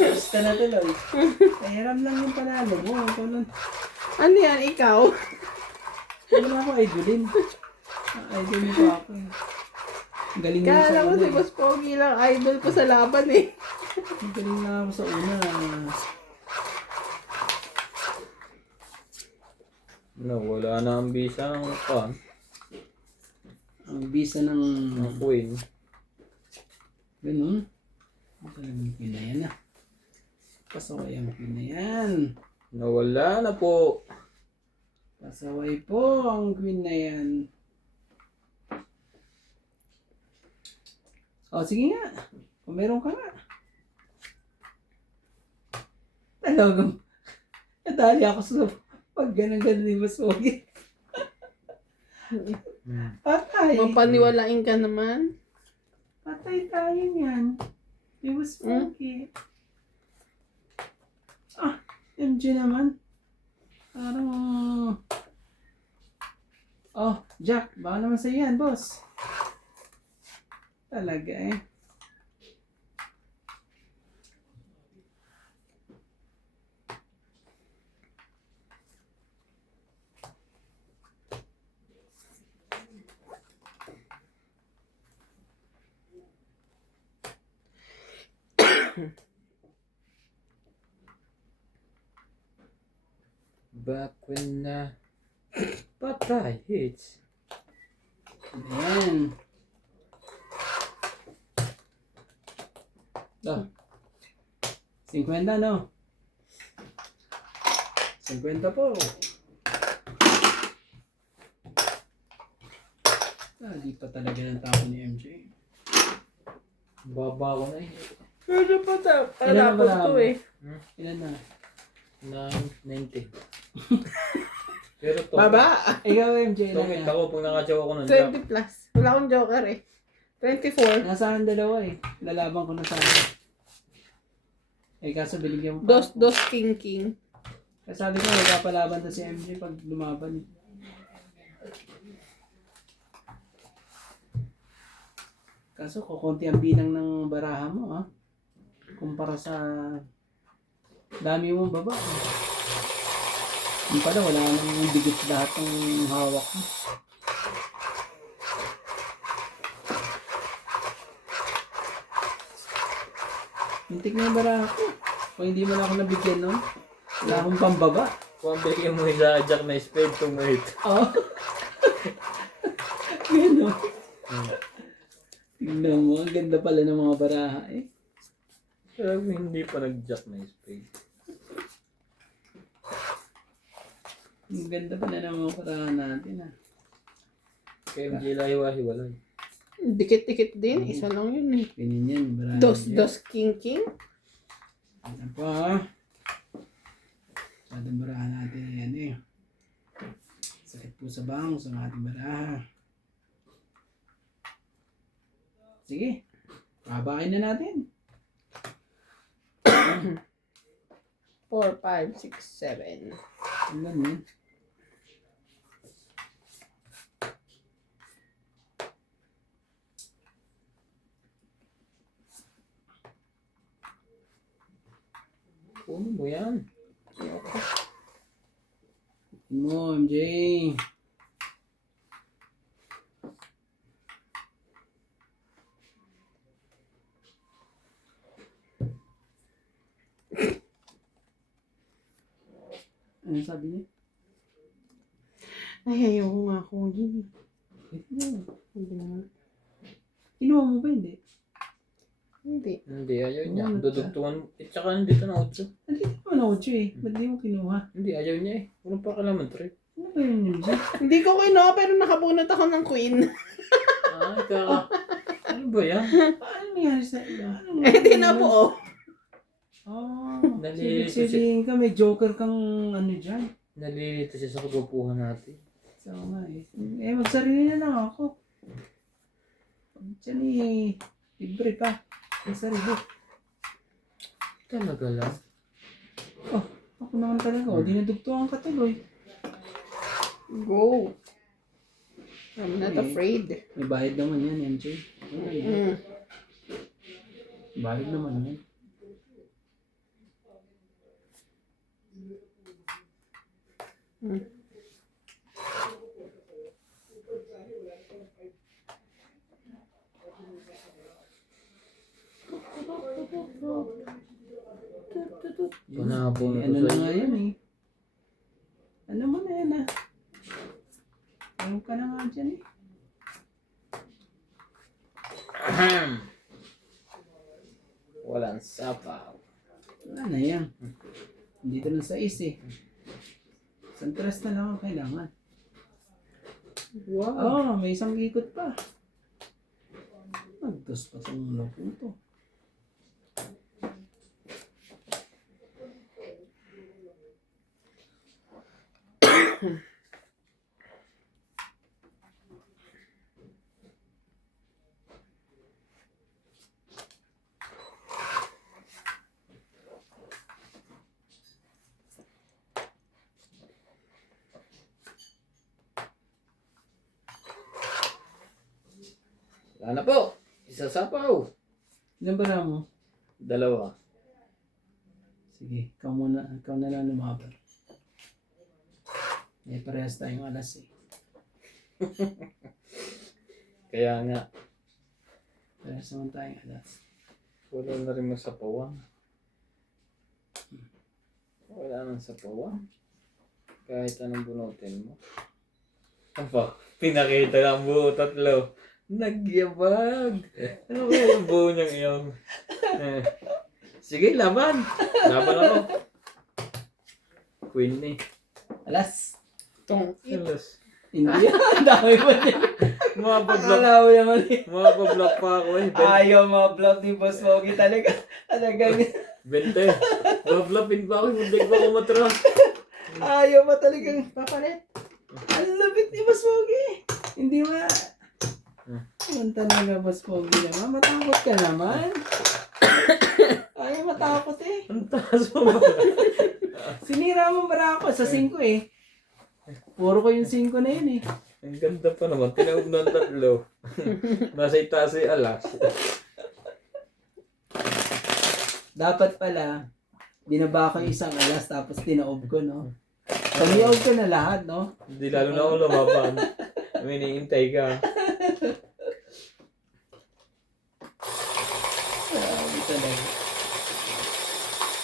Ubus ka na tuloy. Hiram lang yung panalo mo. Ikaw nun. Ano yan, ikaw? Hindi na ako idolin. Idolin ko ako eh. Ang galing mo Kala sa ko una. si Boss Pogi lang, idol ko sa laban eh. Ang galing na ako sa una. No, wala na ang bisa ng Ang bisa ng... queen. Ganun. Ang talagang pinayan na. Pasaway ang pinayan. Nawala na po. Pasaway po ang queen na yan. O, sige nga. Kung meron ka nga. Talagang, nadali ako sa pag ganun-ganun ni Mas Pogi. Patay. Mapaniwalain ka naman. Patay tayo niyan. Ni Mas Pogi. Ah, MJ naman. Parang... Oh, Jack, baka naman sa yan, boss. Talaga eh. Back when patay hits. Ayan. Oh. 50 no? 50 po. Di pa talaga ng tao ni MJ. Baba ko na eh. Pero pa Ilan na ba tapos to namin? eh. Ilan na? 90. Pero to. Baba! Ikaw MJ, ilan Tumit na? ako pag nakajaw ako ng jack. 20 plus. Wala akong joker eh. 24. Nasaan dalawa eh. Lalaban ko na sana. Eh kaso binigyan mo pa. Dos king king. Kasi sabi ko magpapalaban to si MJ pag lumaban. Kaso kukunti ang bilang ng baraha mo ha. Kumpara sa dami mong baba. Yung pala wala nang digit lahat ng hawak mo. Hintik na yung baraha ko. Kung hindi mo na ako nabigyan nun, wala akong pambaba. Kung bigyan mo sa jack na spade, tumit. Oo. Yan o. Tingnan mo, ang ganda pala ng mga baraha eh. Pero hindi pa nag-jack na spade. Ang ganda pala ng mga baraha natin ah. Kaya MJ lahiwa-hiwalay. Dikit-dikit din. Isa lang yun eh. Ganyan yan, baraha. Dos king king. Ano pa? Masyadong baraha natin yan eh. Sakit po sa bangs ang ating baraha. Sige, pabain na natin. 4, 5, 6, 7. Ang ganyan. Puno mo yan. Mo, MJ. Ano sabi niya? Ay, ayoko nga kunin. Hindi na. Kinuha mo ba hindi? Hindi. Hindi, ayaw niya. Oo, Dudugtungan mo. Tsaka nandito na 8. Nandito naman ako, Chu eh. Ba't di mo kinuha? Hindi, ayaw niya eh. Walang pakalaman, Tre. Ano ba yun yun, Chu? Hindi ko kinuha pero nakabunot ako ng queen. Ay, kaka. Ano ba yan? Ano nangyari sa iyo? Ano Eh, di na po. Oh, Nalilito sabihin ka, may joker kang ano dyan. Nalilito siya sa kagwapuhan natin. So nga eh. Eh, magsarili na lang ako. Pag dyan eh, libre pa. May sarili. Talaga lang. Oh, ako naman talaga. O, dinadugtungan ka tuloy. Go. I'm not afraid. May bahid naman yan, MJ. Mm. Bahid naman yan. Mm. Panabong na Ano to na sa nga iyo. yan eh. Ano mo na yan ah. Ayaw ka na nga dyan eh. Ahem. Walang sapaw. Wala na yan. Dito lang sa is eh. Santras na lang ang kailangan. Wow. Oh, may isang ikot pa. Nagdos pa itong loko to. Wala na po. Isa sapaw. Ilan ba mo? 2. Sige, ikaw na lang lumaban. Eh, parehas tayong alas eh. Kaya nga. Parehas naman tayong alas. Wala na rin masapawan. Wala nang sapawan. Kahit anong bunutin mo. Apa, pinakita lang buo 3. Nagyabag. Ano ba yung buo niyang iyong? Sige, laban. Laban ako. Queen eh. Alas! Tong. Alas. Hindi yan. Ang dami pa din. Mapablock. Akala mo naman eh. Mapablock pa ako eh. Ayaw mga vlog ni Boss Mogi talaga. Talagang 20. Mablockpin pa ako. Hindi pa ako matras. ayaw pa talagang Papalit. ang lapit ni Boss Mogi. Hindi ma... Ang talaga Boss Mogi naman. Matakot ka naman. Ayaw matakot eh. Ang taas mo ba? Sinira mo para ako sa 5 eh. Puro ko yung 5 na yun eh. Ang ganda pa naman. Tinaob ng 3. Nasa itaas ay alas. Dapat pala, binaba ko yung isang alas tapos tinaob ko, no? Pag-iaob ko na lahat, no? Hindi lalo na ako lumaban. May niintay ka. Grabe talaga.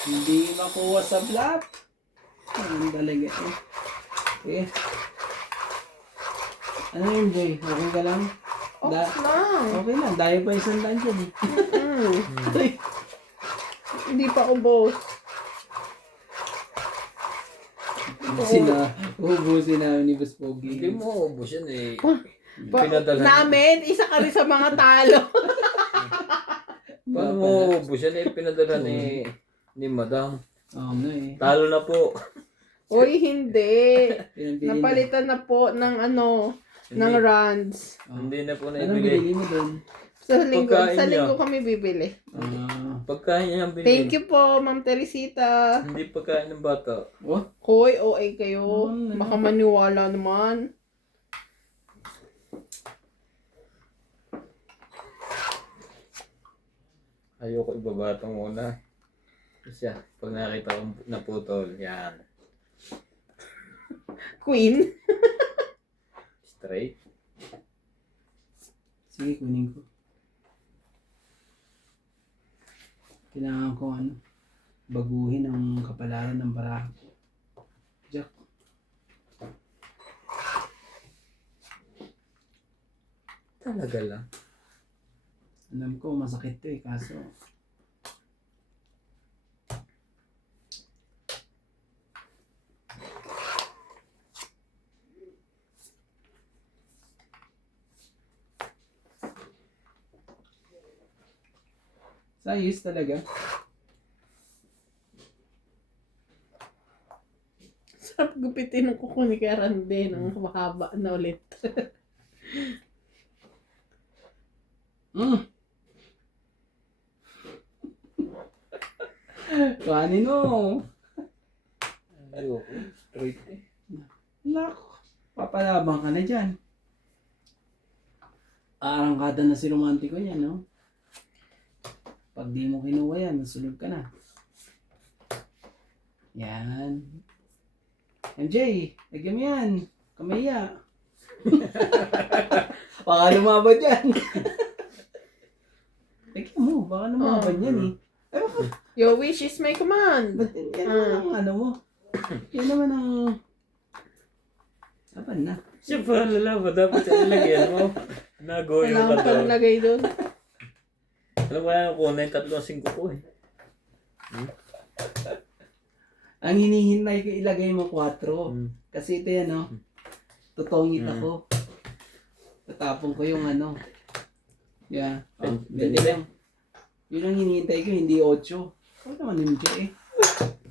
Hindi makuha sa bluff. Ang talaga eh. Okay. Ano yun, Joy? Okay ka lang? Ox lang. Okay lang. Dahil pa isang daan dyan eh. Mm. Hindi pa ubos. Ubusin namin ni Boss Pogi. Hindi mo ubos yan eh. Pa- Pinadala. namin, isa ka rin sa mga talo. Paano mo ubos yan eh? Pinadala ni Madam. Oo nga eh. Talo na po. Uy, hindi. Pinabili Napalitan na po ng ano, ng Hindi. runs. Hindi na po Anong naibili. binili mo doon? Sa linggo, Pagkain sa linggo niya. kami bibili. Pagkain niya ang binili. Thank you po, Ma'am Teresita. Hindi pagkain ng bata. Oh, Hoy, OA kayo. Mm, Baka maniwala naman. Ayoko ibaba ito muna. Kasi pag nakita ko naputol, yan. Queen. Straight. sige, kunin ko. Kailangan ko baguhin ang kapalaran ng barako. Jack. Talaga lang. Alam ko, masakit to eh, kaso... Sayos talaga. Sarap gupitin ng kuko ni Karande ng mahaba na ulit. Kanin mo. Ayoko. Straight eh. Nako. Papalabang ka na dyan. Arangkada na si romantiko yan, no? Pag di mo kinuha yan, nasunod ka na. Yan. MJ, lagyan mo yan. Kamaya. Baka lumabad yan. Lagyan mo, baka lumabad yan eh. Ay, baka, Your wish is my command. ba't yan naman ang ano mo? Yan naman ang... Saban na. Siya pa lalaban. Dapat siya nilagyan mo. Nagoyo Kailangan ka pang doon. lagay doon. Alam ko yan ko na yung 3-5 ko eh. Ang hinihintay ko ilagay mo 4. Kasi ito yan, no? Tutongit ako. Tatapon ko yung ano. Yeah. Oh, Pwede lang. Yun ang hinihintay ko, hindi 8. Ano naman yung eh.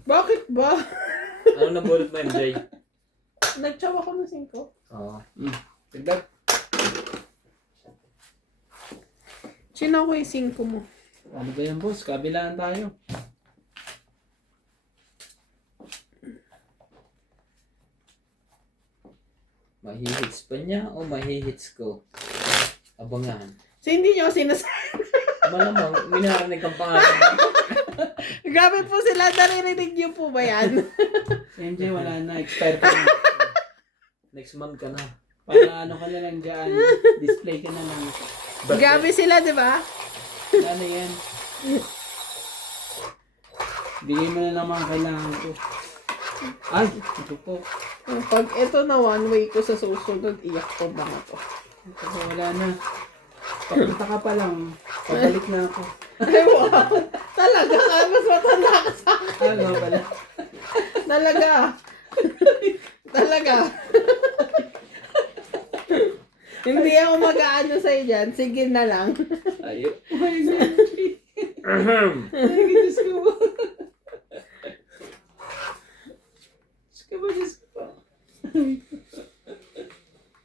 Bakit ba? Ano na bullet mo, MJ? Nagtsawa ko ng 5. Oo. Dagdag. Sino ko yung 5 mo? Ano ba yan, boss? Kabilaan tayo. Mahihits pa niya o mahihits ko? Abangan. So hindi niyo sinasabi. Malamang, minarinig ang pangalan mo. Grabe po sila, naririnig niyo po ba yan? Si MJ, wala na. Expire ka na. Next month ka na. Para ano ka na lang dyan. Display ka na lang. Grabe sila, di ba? Ano yan? Bigay mo na lang mga kailangan ko. Ay, ito po. Pag ito na one way ko sa susunod, iyak ko ba na to? Kasi wala na. Papunta ka pa lang. Pabalik na ako. Ay, wow! Talaga ka, mas matanda ka sa akin. Ano pala? Talaga. Talaga. Hindi ako mag-aano sa'yo dyan. Sige na lang. Ayaw. Ay, MJ. Ay, Diyos ko. Diyos ko ba, Diyos ko ba?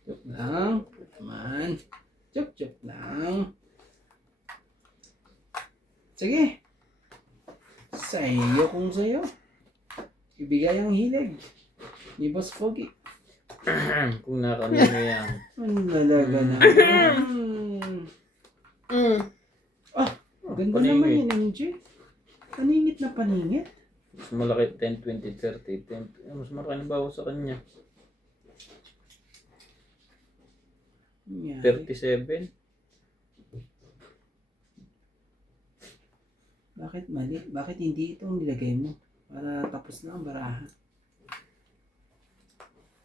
Joke lang. Man. Joke lang. Sige. Sa'yo kung sa'yo. Ibigay ang hilig. Ni Boss Pogi. Kung nakanino yan. Ano talaga na? Ah, ganda naman yan, MJ. Paningit na paningit. Mas malaki 10, 20, 30, 10. Mas malaki na bawas sa kanya. Yan. 37. Bakit mali? Bakit hindi ito ang nilagay mo? Para tapos na ang baraha.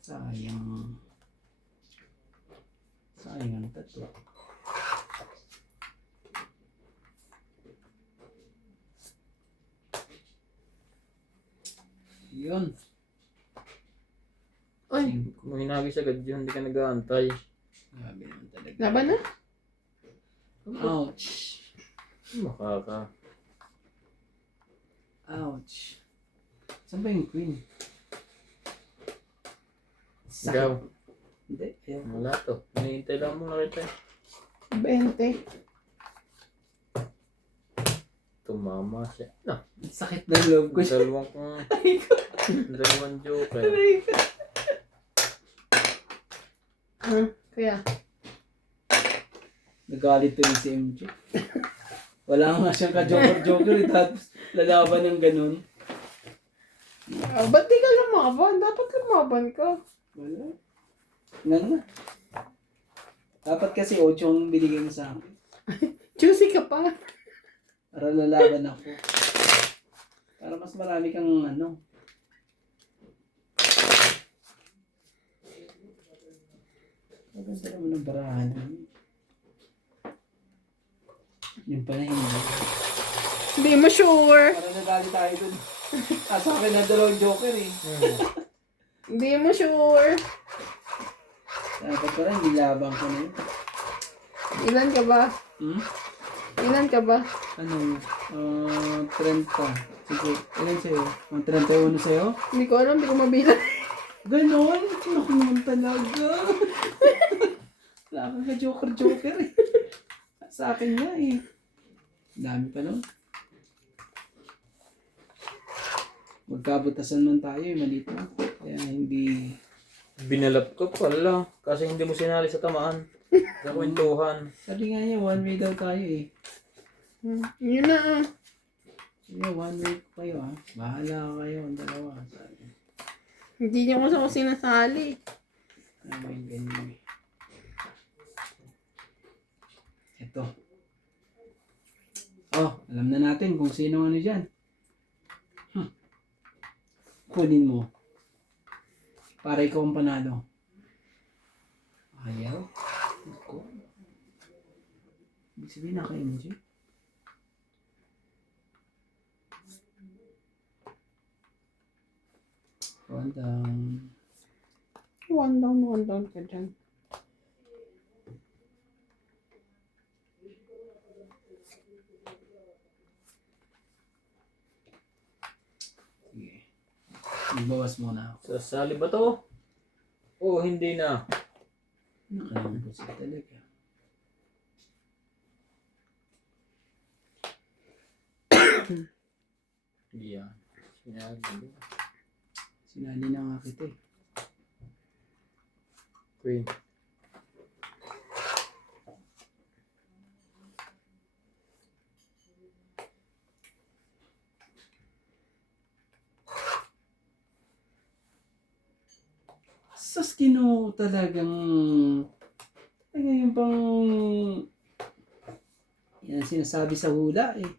Sayang. Sayang ang tatlo. Yun. Ay, Kung hinagis agad yun, hindi ka nag-aantay. Grabe naman talaga. laban na? Ouch. Makaka. Ouch. Saan ba yung queen? Ikaw. Hindi. Ayaw. Wala to. Hinihintay lang mo nakita. 20. Tumama siya. No. Sakit ng loob ko siya. Dalawang joker. Kaya, Nagalit to yung si MJ. Wala nga siyang ka-joker-joker eh, tapos lalaban ng ganun. ba't di ka lumaban? Dapat lumaban ka. Wala. Nga na. Dapat kasi 8 ang binigay mo sa akin. Juicy ka pa. Para lalaban ako. Para mas marami kang ano. Maganda naman ng barahan. Yung pala hindi. Hindi mo sure. Parang nadali tayo dun. Sa akin na dalawang joker eh. Hindi mo sure. Dapat pala nilabang ko na yun. Ilan ka ba? Hmm? Ilan ka ba? Ano? 30. Sige, ilan sa'yo? 31 sa'yo? Hindi ko alam, hindi ko mabilang. Ganon? Naku naman talaga. Wala kang ka-joker eh. Sa akin nga eh. Dami pa nun. Magkabutasan man tayo eh, maliit na. Kaya hindi... Binalap ko pala. Kasi hindi mo sinali sa tamaan. Sa kwentuhan. Sabi nga niya, one way daw tayo eh. Yun na ah. Sige, one way kayo ah. Bahala kayo ang dalawa. Sabi. Hindi niyo ko sa sinasali. Ay, ganyan. Ito. Oh, alam na natin kung sino ano dyan. Kunin mo. Para ikaw ang panalo. Ayaw. Iko. Ibig sabihin naka-MJ. One down. One down ka dyan. Sige. Magbawas muna ako. Sasali ba to? Oo, hindi na. Nakalimutan siya talaga. Yan. Sinali. Sinali na nga kita eh. Queen. Sus, talagang yung pang yan sinasabi sa hula eh.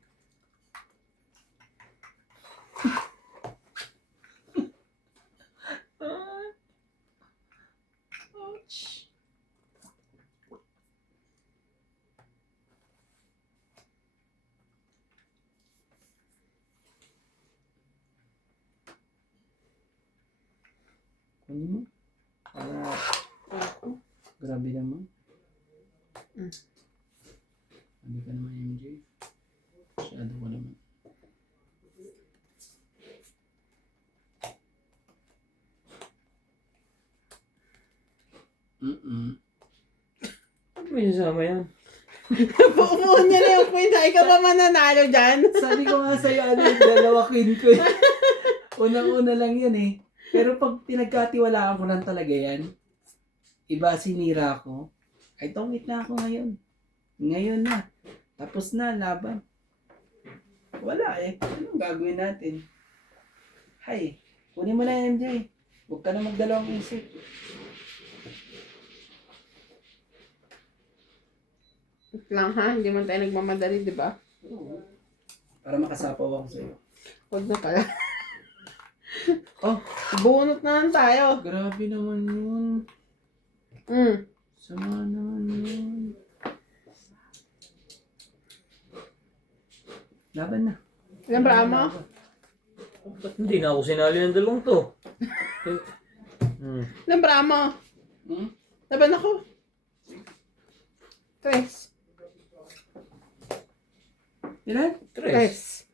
Ouch. Kunin mo. Para grabe naman. Hindi ka naman MJ. Masyado ko naman. May sasama yan. Puumuhan niya na yung queen. Ikaw ba mananalo dyan? Sabi ko nga sa'yo, ano, dalawa queen ko. Unang-una lang yan eh. Pero pag pinagkatiwalaan ko lang talaga yan, iba sinira ko, ay tungit na ako ngayon. Ngayon na. Tapos na, laban. Wala eh. Anong gagawin natin? Hay, kunin mo na MJ. Huwag ka na magdalawang isip. Wait lang ha, hindi man tayo nagmamadali, di ba? Para makasapaw ako sa'yo. Huwag na pala. Oh, Bunot na lang tayo. grabe naman yun. Sama naman yun. Laban na. Ilan ba mo? Ba't hindi na ako sinali ng dalawang to? Ilan ba mo? Laban ako. 3. Ilan? 3.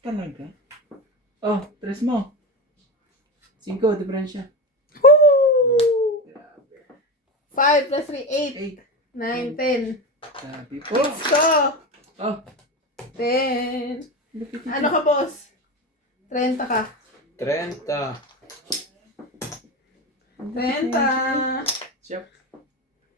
Talaga? Oh, 3 mo. 5, diferensya. Woo! 5 plus 3, 8. 8. 9, 10. Sabi po. Let's go! Oh, 10. Ano ka, boss? 30 ka. 30. 30. Siya